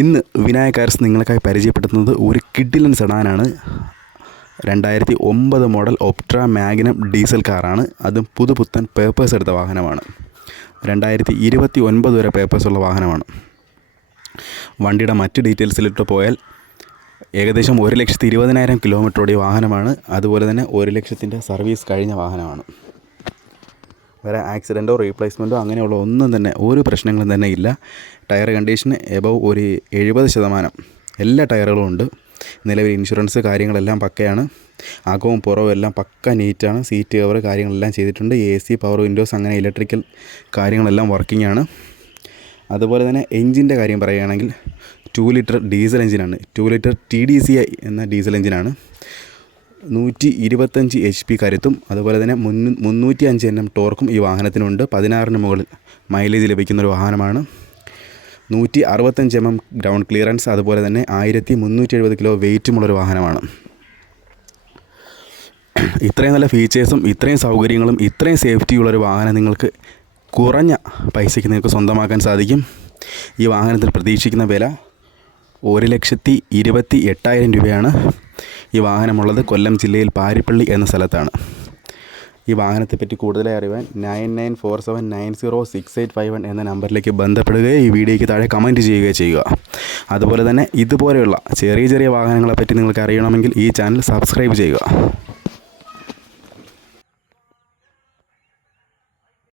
ഇന്ന് വിനായക കാർസ് നിങ്ങൾക്കായി പരിചയപ്പെടുത്തുന്നത് ഒരു കിഡിലൻ സെഡാനാണ്. 2009 മോഡൽ ഒപ്ട്ര മാഗ്നം ഡീസൽ കാറാണ്. അതും പുതുപുത്തൻ പേപ്പേഴ്സ് എടുത്ത വാഹനമാണ്. 2029 വരെ പേപ്പേഴ്സുള്ള വാഹനമാണ്. വണ്ടിയുടെ മറ്റ് ഡീറ്റെയിൽസിലിട്ട് പോയാൽ ഏകദേശം 1,20,000 കിലോമീറ്റർ ഓടിയ വാഹനമാണ്. അതുപോലെ തന്നെ 1,00,000 സർവീസ് കഴിഞ്ഞ വാഹനമാണ്. വേറെ ആക്സിഡൻറ്റോ റീപ്ലേസ്മെൻറ്റോ അങ്ങനെയുള്ള ഒന്നും തന്നെ ഒരു പ്രശ്നങ്ങളും തന്നെ ഇല്ല. ടയർ കണ്ടീഷന് എബവ് ഒരു 70% എല്ലാ ടയറുകളും ഉണ്ട്. നിലവിൽ ഇൻഷുറൻസ് കാര്യങ്ങളെല്ലാം പക്കയാണ്. അകവും പുറവും എല്ലാം പക്ക നീറ്റാണ്. സീറ്റ് കവർ കാര്യങ്ങളെല്ലാം ചെയ്തിട്ടുണ്ട്. AC, പവർ വിൻഡോസ് അങ്ങനെ ഇലക്ട്രിക്കൽ കാര്യങ്ങളെല്ലാം വർക്കിംഗ് ആണ്. അതുപോലെ തന്നെ എൻജിൻ്റെ കാര്യം പറയുകയാണെങ്കിൽ 2 ലിറ്റർ ഡീസൽ എഞ്ചിനാണ്. 2 ലിറ്റർ TDCI എന്ന ഡീസൽ എഞ്ചിനാണ്. 125 HP കരുത്തും അതുപോലെ തന്നെ 305 Nm ടോർക്കും ഈ വാഹനത്തിനുണ്ട്. 16-ന് മുകളിൽ മൈലേജ് ലഭിക്കുന്നൊരു വാഹനമാണ്. 165 mm ഗ്രൗണ്ട് ക്ലിയറൻസ്, അതുപോലെ തന്നെ 1370 കിലോ വെയ്റ്റുമുള്ളൊരു വാഹനമാണ്. ഇത്രയും നല്ല ഫീച്ചേഴ്സും ഇത്രയും സൗകര്യങ്ങളും ഇത്രയും സേഫ്റ്റിയുള്ളൊരു വാഹനം നിങ്ങൾക്ക് കുറഞ്ഞ പൈസയ്ക്ക് നിങ്ങൾക്ക് സ്വന്തമാക്കാൻ സാധിക്കും. ഈ വാഹനത്തിൽ പ്രതീക്ഷിക്കുന്ന വില 1,28,000 രൂപയാണ്. ഈ വാഹനമുള്ളത് കൊല്ലം ജില്ലയിൽ പാരിപ്പള്ളി എന്ന സ്ഥലത്താണ്. ഈ വാഹനത്തെപ്പറ്റി കൂടുതലായി അറിയാൻ 9947906851 എന്ന നമ്പറിലേക്ക് ബന്ധപ്പെടുകയോ ഈ വീഡിയോയ്ക്ക് താഴെ കമൻറ്റ് ചെയ്യുകയോ ചെയ്യുക. അതുപോലെ തന്നെ ഇതുപോലെയുള്ള ചെറിയ ചെറിയ വാഹനങ്ങളെപ്പറ്റി നിങ്ങൾക്ക് അറിയണമെങ്കിൽ ഈ ചാനൽ സബ്സ്ക്രൈബ് ചെയ്യുക.